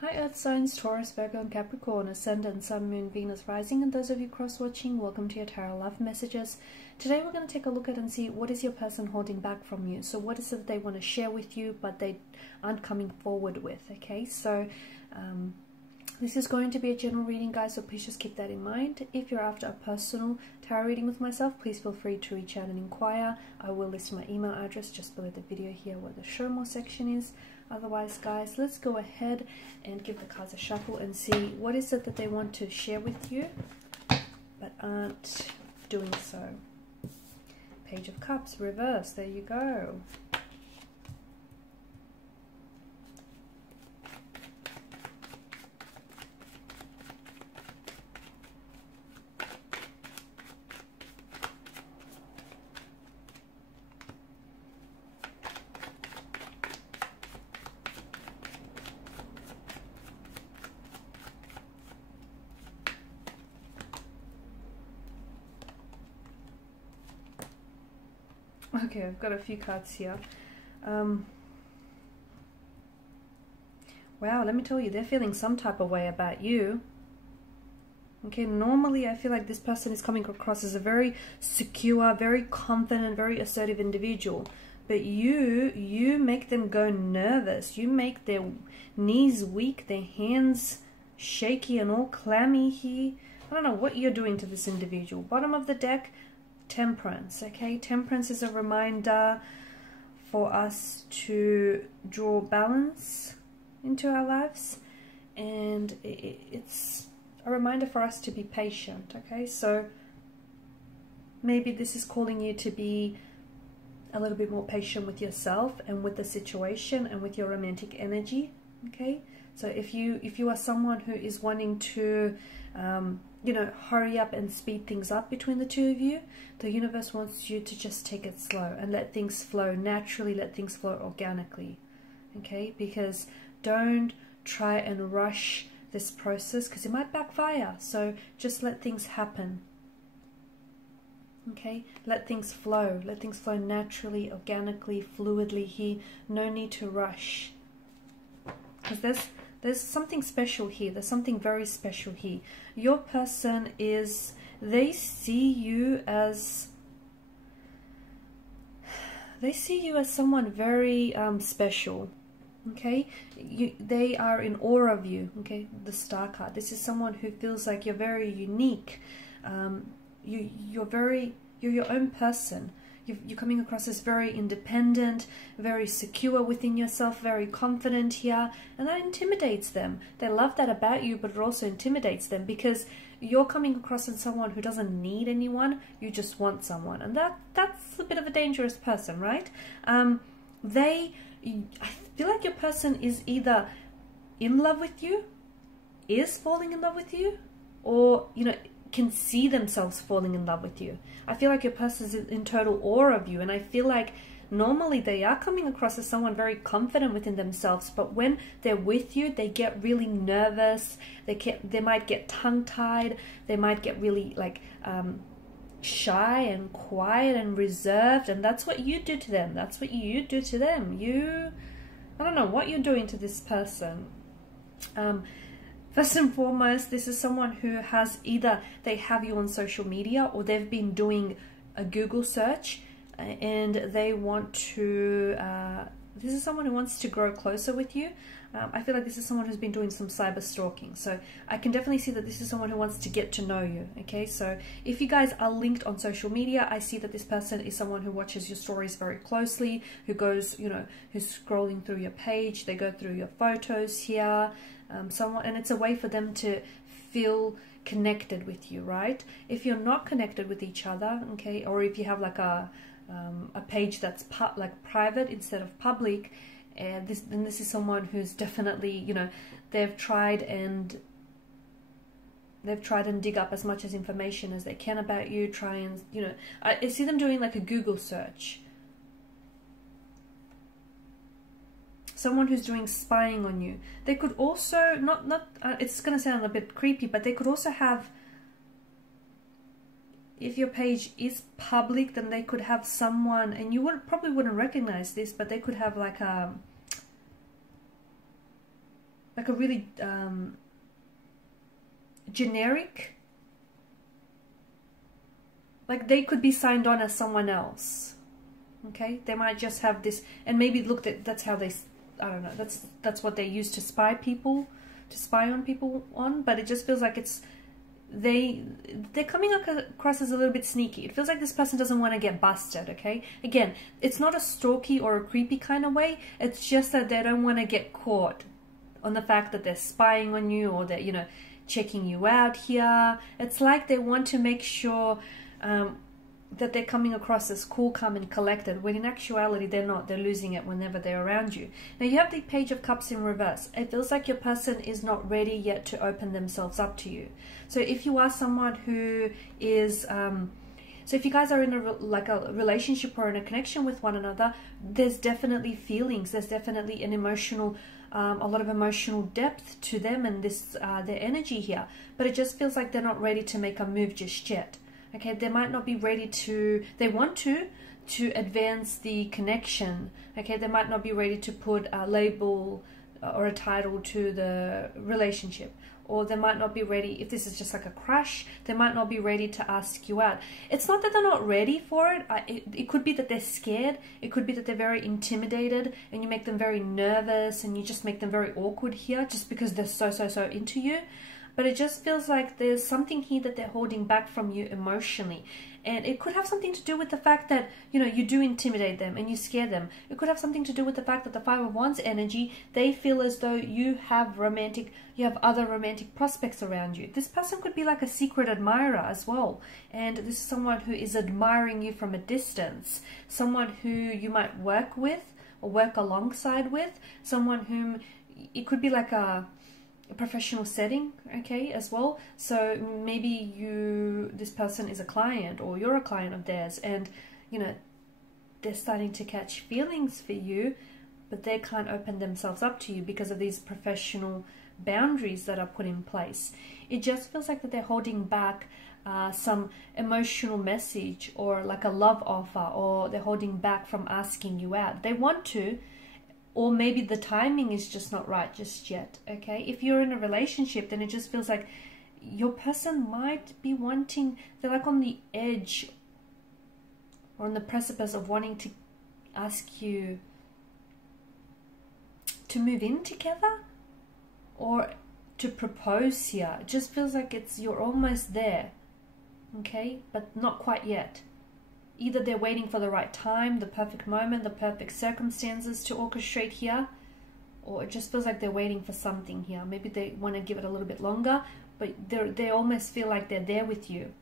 Hi Earth signs, Taurus, Virgo and Capricorn, Ascendant, Sun, Moon, Venus, Rising, and those of you cross-watching, welcome to your Tarot Love Messages. Today we're going to take a look at and see what is your person holding back from you. So what is it they want to share with you but they aren't coming forward with, okay? So this is going to be a general reading, guys, so please just keep that in mind. If you're after a personal tarot reading with myself, please feel free to reach out and inquire. I will list my email address just below the video here where the show more section is. Otherwise, guys, let's go ahead and give the cards a shuffle and see what is it that they want to share with you but aren't doing so. Page of Cups, reverse, there you go. Okay, I've got a few cards here. Wow, let me tell you, they're feeling some type of way about you. Okay, normally I feel like this person is coming across as a very secure, very confident, very assertive individual. But you make them go nervous. You make their knees weak, their hands shaky and all clammy here. I don't know what you're doing to this individual. Bottom of the deck, Temperance. Okay, Temperance is a reminder for us to draw balance into our lives, and it's a reminder for us to be patient. Okay, so maybe this is calling you to be a little bit more patient with yourself and with the situation and with your romantic energy. Okay, so if you are someone who is wanting to you know, hurry up and speed things up between the two of you, the universe wants you to just take it slow and let things flow naturally, let things flow organically. Okay, because don't try and rush this process because it might backfire. So just let things happen. Okay, let things flow naturally, organically, fluidly here. No need to rush, because there's something special here. There's something very special here. Your person is, they see you as someone very special. Okay, they are in awe of you. Okay, the Star card. This is someone who feels like you're very unique. You're your own person. You're coming across as very independent, very secure within yourself, very confident here, and that intimidates them. They love that about you, but it also intimidates them because you're coming across as someone who doesn't need anyone. You just want someone, and that's a bit of a dangerous person, right? I feel like your person is either in love with you, is falling in love with you, or can see themselves falling in love with you. I feel like your person is in total awe of you, and I feel like normally they are coming across as someone very confident within themselves, but when they're with you, they get really nervous. They might get tongue-tied. They might get really shy and quiet and reserved, and that's what you do to them. That's what you do to them. I don't know what you're doing to this person. First and foremost, this is someone who has either they have you on social media or they've been doing a Google search and they want to, this is someone who wants to grow closer with you. I feel like this is someone who's been doing some cyber stalking. So I can definitely see that this is someone who wants to get to know you. Okay, so if you guys are linked on social media, I see that this person is someone who watches your stories very closely, who goes, who's scrolling through your page. They go through your photos here. And it's a way for them to feel connected with you, right? If you're not connected with each other, okay, or if you have like a page that's private instead of public, and this is someone who's definitely, they've tried and dig up as much as information as they can about you. I see them doing like a Google search. Someone who's doing spying on you. They could also it's going to sound a bit creepy, but they could also have, if your page is public, then they could have someone, and you probably wouldn't recognize this, but they could have like like a really generic, like they could be signed on as someone else. Okay, they might just have this, and maybe look, that's how they, I don't know, that's what they use to spy on people on. But it just feels like it's they're coming across as a little bit sneaky. It feels like this person doesn't want to get busted. Okay, again, it's not a stalky or a creepy kind of way. It's just that they don't want to get caught on the fact that they're spying on you, or that, you know, checking you out here. It's like they want to make sure that they're coming across as cool, calm and collected, when in actuality they're not. They're losing it whenever they're around you. Now you have the Page of Cups in reverse. It feels like your person is not ready yet to open themselves up to you. So if you are someone who is so if you guys are in a relationship or in a connection with one another, there's definitely feelings, there's definitely an emotional a lot of emotional depth to them and this their energy here. But it just feels like they're not ready to make a move just yet. Okay, they might not be ready to, they want to advance the connection. Okay, they might not be ready to put a label or a title to the relationship. Or they might not be ready, if this is just like a crush, they might not be ready to ask you out. It's not that they're not ready for it. It could be that they're scared. It could be that they're very intimidated and you make them very nervous and you just make them very awkward here just because they're so into you. But it just feels like there's something here that they're holding back from you emotionally. And it could have something to do with the fact that, you know, you do intimidate them and you scare them. It could have something to do with the fact that the Five of Wands energy, they feel as though you have other romantic prospects around you. This person could be like a secret admirer as well. And this is someone who is admiring you from a distance. Someone who you might work with or work alongside with. Someone whom, it could be like a professional setting, okay, as well. So maybe this person is a client or you're a client of theirs, and you know, they're starting to catch feelings for you, but they can't open themselves up to you because of these professional boundaries that are put in place. It just feels like that they're holding back some emotional message or like a love offer, or they're holding back from asking you out. They want to, or maybe the timing is just not right just yet. Okay, if you're in a relationship, then it just feels like your person might be wanting, they're like on the edge or on the precipice of wanting to ask you to move in together or to propose here. It just feels like you're almost there, okay, but not quite yet. Either they're waiting for the right time, the perfect moment, the perfect circumstances to orchestrate here, or it just feels like they're waiting for something here. Maybe they want to give it a little bit longer, but they almost feel like they're there with you.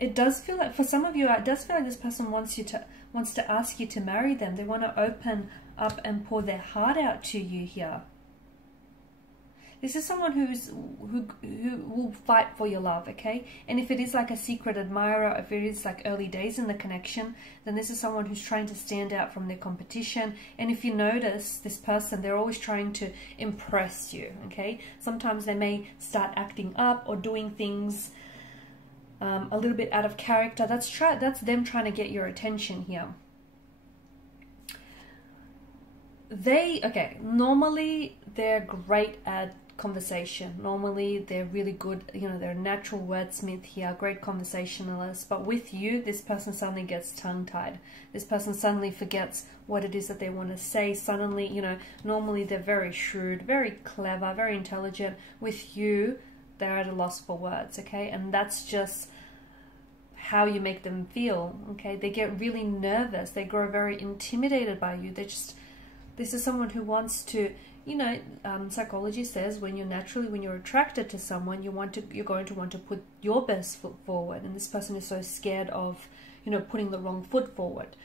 It does feel like, for some of you, it does feel like this person wants to ask you to marry them. They want to open up and pour their heart out to you here. This is someone who will fight for your love, okay? And if it is like a secret admirer, if it is like early days in the connection, then this is someone who's trying to stand out from their competition. And if you notice this person, they're always trying to impress you, okay? Sometimes they may start acting up or doing things a little bit out of character. That's them trying to get your attention here. Normally they're great at conversation. Normally they're really good, you know, they're a natural wordsmith here, great conversationalist. But with you, this person suddenly gets tongue-tied. This person suddenly forgets what it is that they want to say. Suddenly, you know, normally they're very shrewd, very clever, very intelligent. With you, they're at a loss for words, okay? And that's just how you make them feel, okay? They get really nervous. They grow very intimidated by you. This is someone who wants to, you know, psychology says when you're attracted to someone, you're going to want to put your best foot forward. And this person is so scared of, you know, putting the wrong foot forward.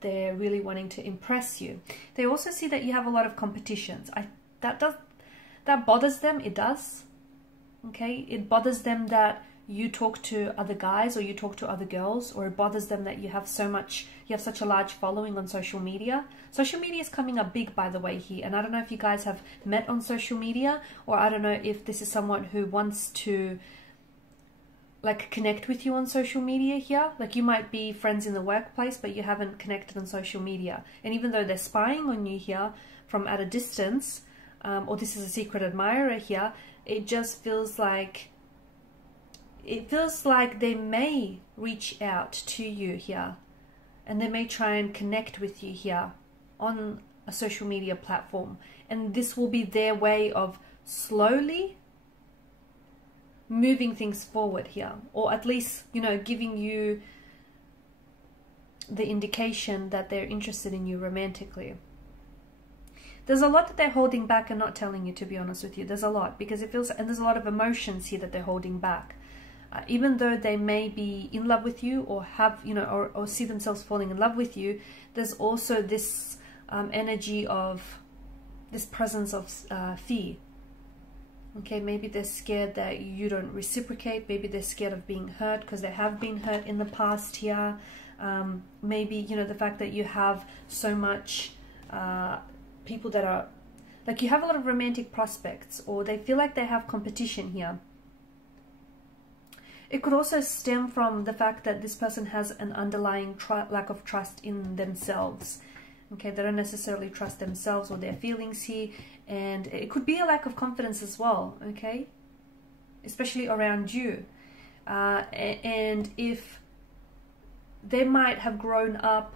They're really wanting to impress you. They also see that you have a lot of competitions. That bothers them. It does. Okay, it bothers them that you talk to other guys or you talk to other girls, or it bothers them that you have such a large following on social media. Social media is coming up big, by the way, here. And I don't know if you guys have met on social media, or I don't know if this is someone who wants to like connect with you on social media here. Like you might be friends in the workplace, but you haven't connected on social media. And even though they're spying on you here from at a distance, or this is a secret admirer here, it just feels like, they may reach out to you here, and they may try and connect with you here on a social media platform. And this will be their way of slowly moving things forward here, or at least, you know, giving you the indication that they're interested in you romantically. There's a lot that they're holding back and not telling you, to be honest with you. There's a lot, because it feels, and there's a lot of emotions here that they're holding back. Even though they may be in love with you, or have, you know, or see themselves falling in love with you, there's also this energy of, this presence of fear. Okay, maybe they're scared that you don't reciprocate. Maybe they're scared of being hurt, because they have been hurt in the past here. Maybe, you know, the fact that you have so much people that are, like, you have a lot of romantic prospects, or they feel like they have competition here. It could also stem from the fact that this person has an underlying lack of trust in themselves. Okay, they don't necessarily trust themselves or their feelings here. And it could be a lack of confidence as well, okay? Especially around you. And if they might have grown up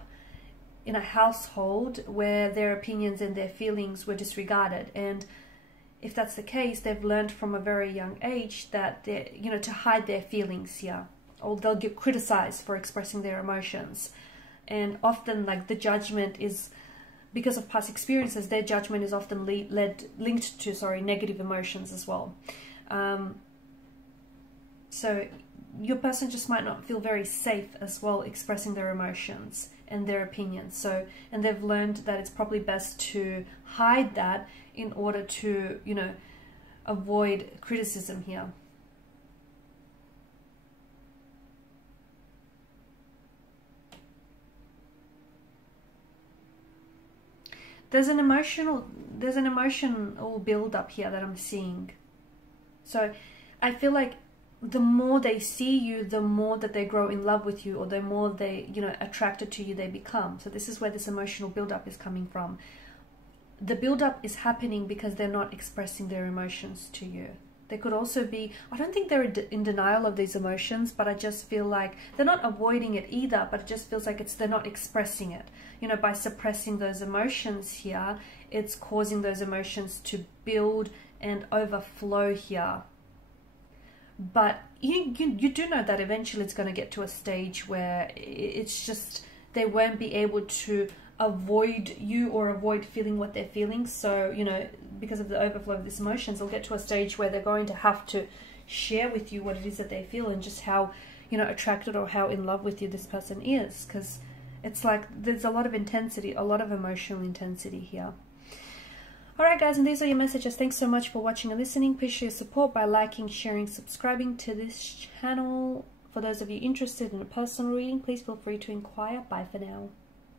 in a household where their opinions and their feelings were disregarded. And if that's the case, they've learned from a very young age that they're, you know, to hide their feelings here. Or they'll get criticized for expressing their emotions. And often, like, the judgment is, because of past experiences, their judgment is often linked to negative emotions as well. So your person just might not feel very safe as well expressing their emotions and their opinions. So, and they've learned that it's probably best to hide that in order to, you know, avoid criticism here. There's an emotional build up here that I'm seeing. So I feel like the more they see you, the more that they grow in love with you, or the more they, you know, attracted to you they become. So this is where this emotional build up is coming from. The build up is happening because they're not expressing their emotions to you. They could also be, I don't think they're in denial of these emotions, but I just feel like they're not avoiding it either, but it just feels like they're not expressing it. You know, by suppressing those emotions here, it's causing those emotions to build and overflow here. But you do know that eventually it's going to get to a stage where it's just, they won't be able to avoid you or avoid feeling what they're feeling. So, you know, because of the overflow of these emotions, they'll get to a stage where they're going to have to share with you what it is that they feel, and just how, you know, attracted or how in love with you this person is. Because it's like there's a lot of intensity, a lot of emotional intensity here. Alright guys, and these are your messages. Thanks so much for watching and listening. Please show your support by liking, sharing, subscribing to this channel. For those of you interested in a personal reading, please feel free to inquire. Bye for now.